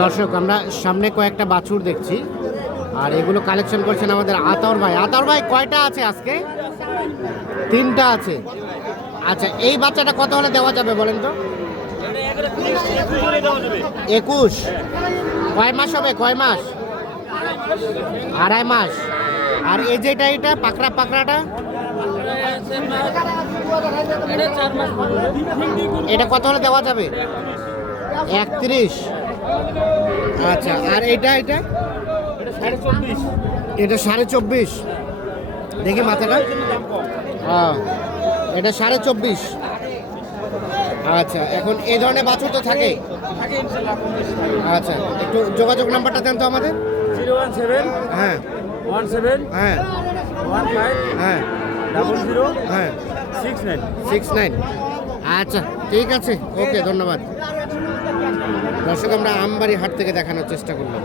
দর্শক আমরা সামনে কয়েকটা বাছুর দেখছি, আর এগুলো কালেকশন করছেন আমাদের আতর ভাই। আতর ভাই কয়টা আছে আজকে? 3টা আছে। আচ্ছা, এই বাচ্চাটা কত হলে দেওয়া যাবে বলেন তো? 21। কয় মাস হবে? কয় মাস? 2.5 মাস। আর এই যেটা এটা পাকড়াটা এটা কত হলে দেওয়া যাবে? 31। আচ্ছা, আর এটা এটা 24.5। দেখি মাথাটা। হ্যাঁ, এটা 24.5। আচ্ছা, এখন এই ধরনের বাছুর তো থাকে। আচ্ছা, একটু যোগাযোগ নাম্বারটা দেন তো আমাদের। 017 হ্যাঁ 17 হ্যাঁ 15 হ্যাঁ 00 হ্যাঁ 69। আচ্ছা, ঠিক আছে, ওকে, ধন্যবাদ। দর্শক আমরা আমবাড়ি হাট থেকে দেখানোর চেষ্টা করলাম।